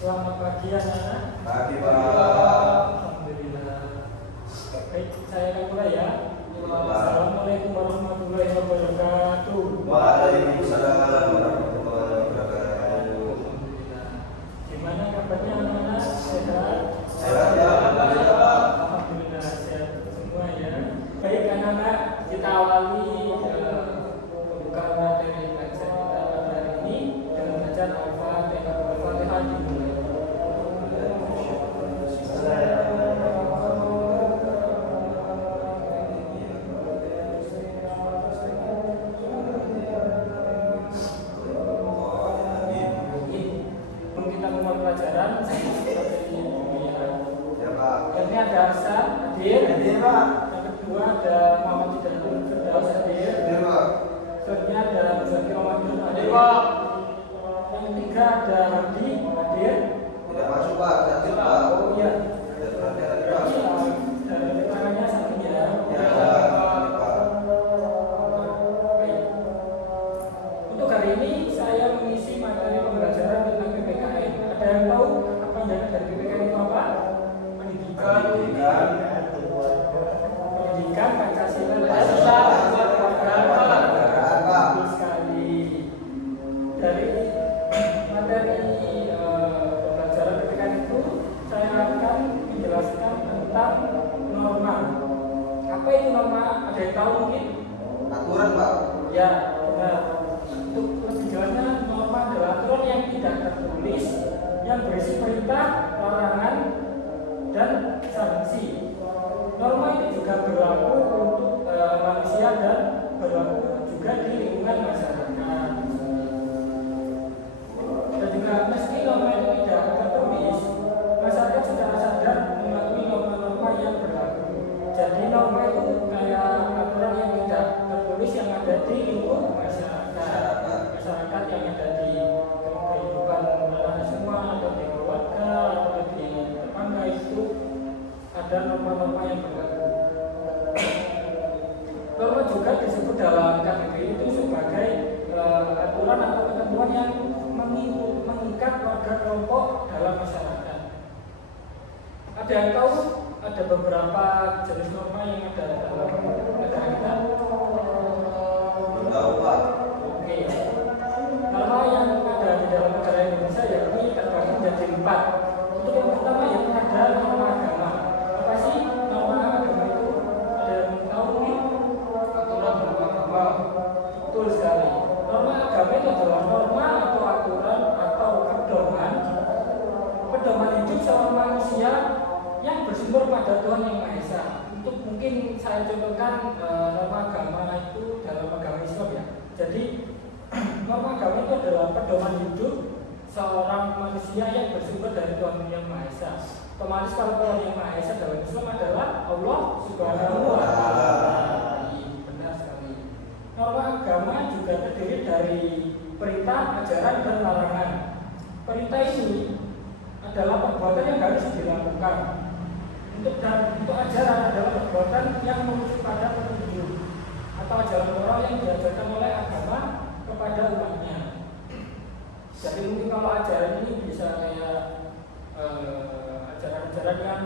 Selamat pagi anak-anak. Pagi Pak. Alhamdulillah. Baik, saya akan mulai ya. Assalamualaikum warahmatullahi wabarakatuh. Waalaikumsalam warahmatullahi wabarakatuh. Alhamdulillah. Gimana kabarnya anak-anak? Sehat? Sehat ya, alhamdulillah Pak. Alhamdulillah sehat semua ya. Baik anak-anak, kita awali pembukaan materi belajar kita pada hari ini dengan bacaan Al-Fatihah dimulai. Pelajaran Ya Pak. ini ada Arsa hadir. Hadir Pak. Yang kedua ada Muhammad Hidayatullah Firdaus hadir. Hadir Pak. Selanjutnya ada Zakir Ramadan hadir. Pak. Yang ketiga ada Hamdi hadir. Tidak masuk Pak, hadir Pak. Oh iya. Hadir Pak. Dari keterangannya satu ya. Ya Pak. Baik. Untuk hari ini saya mengisi materi pembelajaran tentang PPKN. Ada yang tahu apa yang dari PPKN itu apa? Pendidikan Pancasila dan kewarganegaraan. Betul sekali. Dari materi pembelajaran PPKN itu saya akan menjelaskan tentang norma. Apa itu norma? Ada yang tahu mungkin? Aturan Pak. Ya, benar. Untuk lebih jelasnya, norma adalah aturan yang tidak tertulis yang berisi perintah, larangan, dan sanksi. Norma itu juga berlaku untuk manusia dan berlaku juga di lingkungan masyarakat. Dan juga meski norma itu tidak tertulis, masyarakat secara sadar mematuhi norma-norma yang berlaku. Jadi norma itu kayak aturan yang tidak tertulis yang ada di lingkup masyarakat yang ada di kehidupan anak semua atau di keluarga atau di tetangga itu ada norma-norma yang berlaku. Norma juga disebut dalam KBBI itu sebagai aturan atau ketentuan yang mengikat warga kelompok dalam masyarakat. Ada yang tahu ada beberapa jenis norma yang ada dalam negara kita? Belum tahu Pak. Oke. Norma yang ada di dalam negara Indonesia yakni terbagi menjadi 4. Untuk yang pertama yakni ada norma agama. Apa sih norma agama itu? Ada yang tahu mungkin? Aturan norma agama. Betul sekali. Norma agama itu adalah norma atau aturan atau pedoman hidup seorang manusia yang bersumber pada Tuhan Yang Maha Esa. Untuk mungkin saya contohkan norma agama itu dalam agama Islam ya. Jadi norma agama itu adalah pedoman hidup seorang manusia yang bersumber dari Tuhan Yang Maha Esa. Otomatis kalau Tuhan Yang Maha Esa dalam Islam adalah Allah Subhanahu wa Ta'ala. Benar sekali. Norma agama juga terdiri dari perintah, ajaran, dan larangan. Perintah ini adalah perbuatan yang harus dilakukan. Untuk ajaran adalah perbuatan yang menuju pada petunjuk atau ajaran moral yang diajarkan oleh agama kepada umatnya. Jadi mungkin kalau ajaran ini bisa kayak ajaran-ajaran yang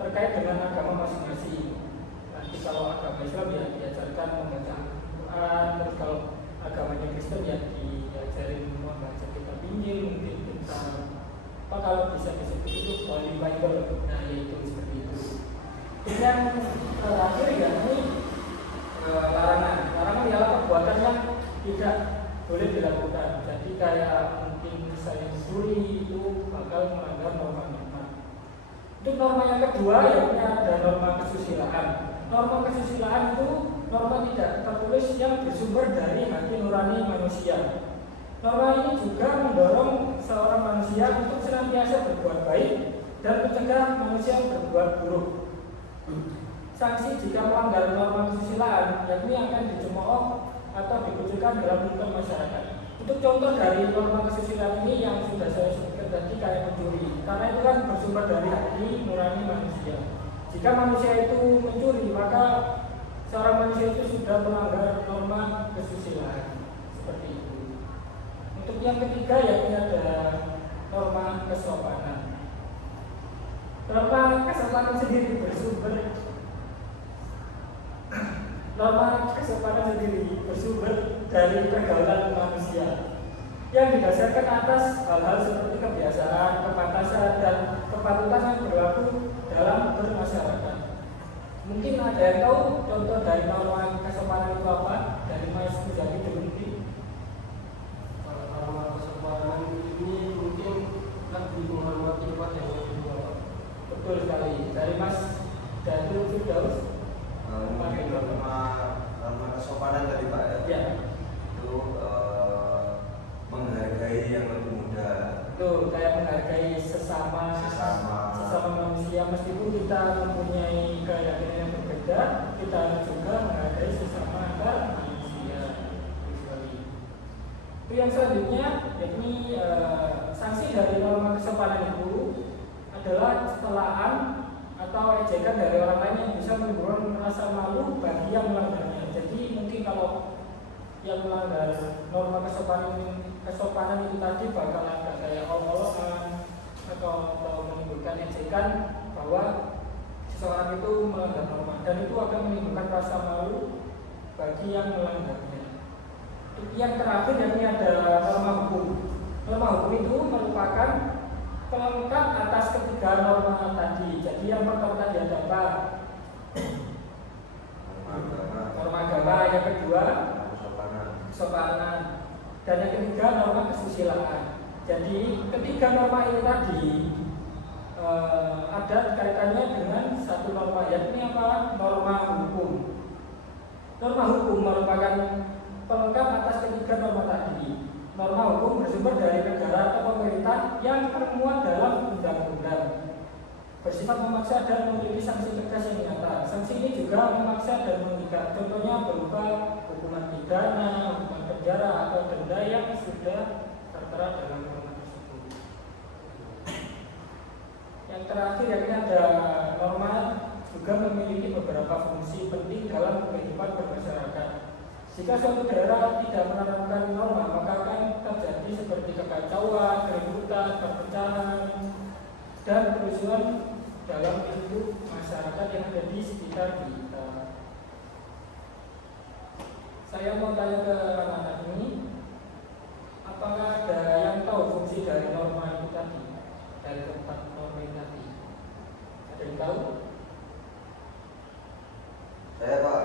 terkait dengan agama masing-masing. Nanti kalau agama Islam ya diajarkan membaca Al-Quran, terus kalau agamanya Kristen ya diajarin membaca kitab Injil, mungkin tentang apa kalau bisa disebut itu Holy Bible. Nah yaitu seperti itu. Yang terakhir ya ini larangan. Larangan ialah perbuatan yang tidak boleh dilakukan. Jadi kayak mungkin saya mencuri itu bakal melanggar norma-norma. Untuk norma yang kedua yakni ada norma kesusilaan. Norma kesusilaan itu norma tidak tertulis yang bersumber dari hati nurani manusia. Norma ini juga mendorong seorang manusia untuk senantiasa berbuat baik dan mencegah manusia berbuat buruk. Sanksi jika melanggar norma kesusilaan yakni akan dicemooh atau dikucilkan dalam lingkungan masyarakat. Untuk contoh dari norma kesusilaan ini yang sudah saya sebutkan tadi kayak mencuri, karena itu kan bersumber dari hati nurani manusia. Jika manusia itu mencuri, maka seorang manusia itu sudah melanggar norma kesusilaan. Seperti itu. Untuk yang ketiga yakni ada norma kesopanan. kesopanan sendiri bersumber norma kesopanan sendiri bersumber dari pergaulan manusia yang didasarkan atas hal-hal seperti kebiasaan, kepantasan, dan kepatutan yang berlaku dalam bermasyarakat. Mungkin ada yang tahu contoh dari norma kesopanan itu apa? Dari Mas Muzaki dulu. Kalau norma kesopanan ini mungkin lebih menghormati kepada yang lebih tua. Betul sekali. Dari Mas Jatuh Firdaus. Mungkin norma kesopanan tadi Pak ya. Ya. Itu menghargai yang lebih muda. Tuh, kayak menghargai sesama manusia, meskipun kita mempunyai keyakinan yang berbeda, kita juga menghargai sesama antar manusia. Itu yang selanjutnya, yakni sanksi dari norma kesopanan itu adalah celaan atau ejekan dari orang lain yang bisa menimbulkan rasa malu bagi yang melanggarnya. Jadi mungkin kalau yang melanggar norma kesopanan itu tadi bakal ada kayak ol-olokan atau menimbulkan ejekan bahwa seseorang itu melanggar norma, dan itu akan menimbulkan rasa malu bagi yang melanggarnya. Yang terakhir yakni ada norma hukum. Norma hukum itu merupakan pelengkap atas ketiga norma tadi. Jadi yang pertama tadi ada apa? Norma agama, yang kedua kesopanan, dan yang ketiga norma kesusilaan. Jadi ketiga norma ini tadi ada kaitannya dengan satu norma, yakni apa? Norma hukum. Norma hukum merupakan pelengkap atas ketiga norma tadi. Norma hukum bersumber dari negara atau pemerintah yang termuat dalam undang-undang, bersifat memaksa dan memiliki sanksi tegas yang nyata. Sanksi ini juga memaksa dan mengikat. Contohnya berupa hukuman pidana, hukuman penjara, atau denda yang sudah tertera dalam norma tersebut. Yang terakhir yakni ada norma juga memiliki beberapa fungsi penting dalam kehidupan bermasyarakat. Jika suatu daerah tidak menerapkan norma, maka akan terjadi seperti kekacauan, keributan, perpecahan, dan kerusuhan dalam hidup masyarakat yang ada di sekitar kita. Saya mau tanya ke anak-anak ini, apakah ada yang tahu fungsi dari norma itu tadi, dari keempat norma itu tadi? Ada yang tahu? Saya Pak,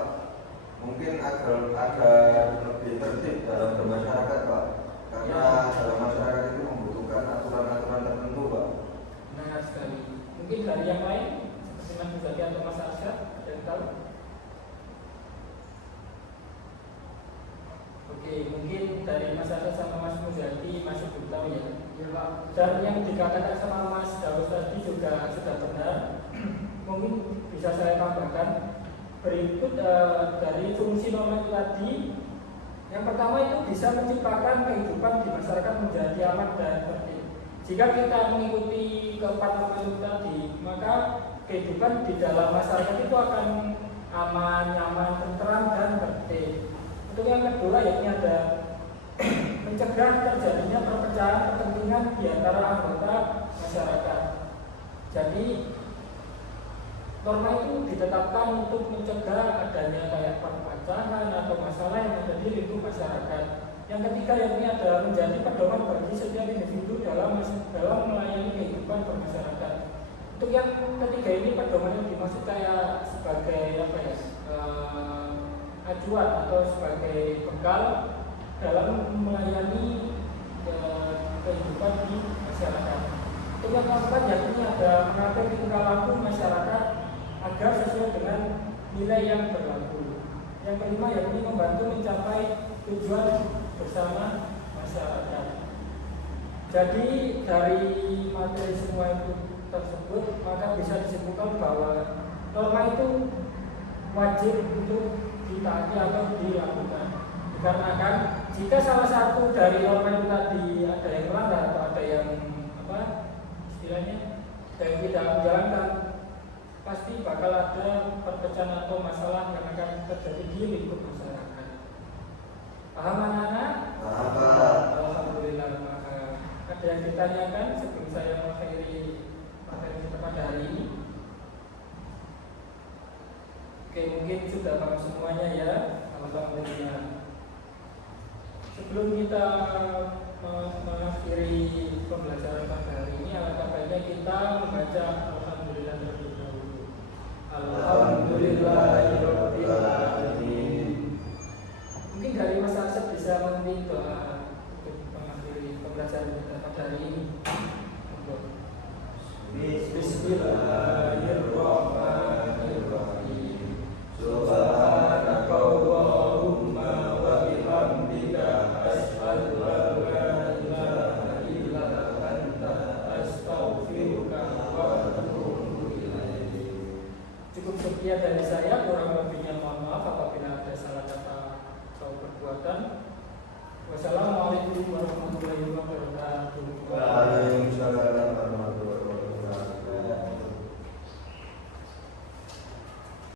mungkin agar lebih tertib dalam bermasyarakat Pak, karena dalam masyarakat itu membutuhkan aturan-aturan tertentu Pak. Benar sekali. Mungkin dari yang lain, seperti Mas Muzaki atau Mas Arsyad, ada yang tahu? Oke, mungkin dari Mas Arsyad sama Mas Muzaki masih belum tahu ya. Ya Pak. Dan yang dikatakan sama Mas Daus tadi juga sudah benar. Mungkin bisa saya tambahkan berikut dari fungsi norma itu tadi. Yang pertama itu bisa menciptakan kehidupan di masyarakat menjadi aman dan tertib. Jika kita mengikuti keempat norma itu tadi, maka kehidupan di dalam masyarakat itu akan aman, nyaman, tentram, dan tertib. Untuk yang kedua yakni ada mencegah terjadinya perpecahan kepentingan di antara anggota masyarakat. Jadi norma itu ditetapkan untuk mencegah adanya kayak perpecahan atau masalah yang ada di lingkup masyarakat. Yang ketiga yakni ada menjadi pedoman bagi setiap individu dalam melayani kehidupan bermasyarakat. Untuk yang ketiga ini pedoman yang dimaksud kayak sebagai apa ya, acuan atau sebagai bekal dalam melayani kehidupan di masyarakat. Untuk yang keempat yakni ada mengatur tingkah laku masyarakat agar sesuai dengan nilai yang berlaku. Yang kelima yakni membantu mencapai tujuan bersama masyarakat. Jadi dari materi semua itu tersebut, maka bisa disimpulkan bahwa norma itu wajib untuk ditaati atau dilakukan. Dikarenakan jika salah satu dari norma itu tadi ada yang melanggar atau ada yang apa istilahnya yang tidak menjalankan, pasti bakal ada perpecahan atau masalah yang akan terjadi di lingkup masyarakat. Paham anak-anak? Paham. Alhamdulillah. Maka ada yang ditanyakan sebelum saya mengakhiri materi kita pada hari ini? Oke, mungkin sudah paham semuanya ya. Alhamdulillah. Sebelum kita mengakhiri pembelajaran pada hari ini, alangkah baiknya kita membaca Alhamdulillah terlebih dahulu. Alhamdulillahirabbil alamin. Mungkin dari Mas Asep bisa memimpin doa untuk mengakhiri pembelajaran kita pada hari ini. Bismillahirrahmanirrahim. Subhanakallahumma wa bihamdika asyhadu an la ilaha illa anta astaghfiruka wa atubu ilaik. Cukup sekian dari saya, kurang lebihnya mohon maaf apabila ada salah kata atau perbuatan. Wassalamualaikum warahmatullahi wabarakatuh.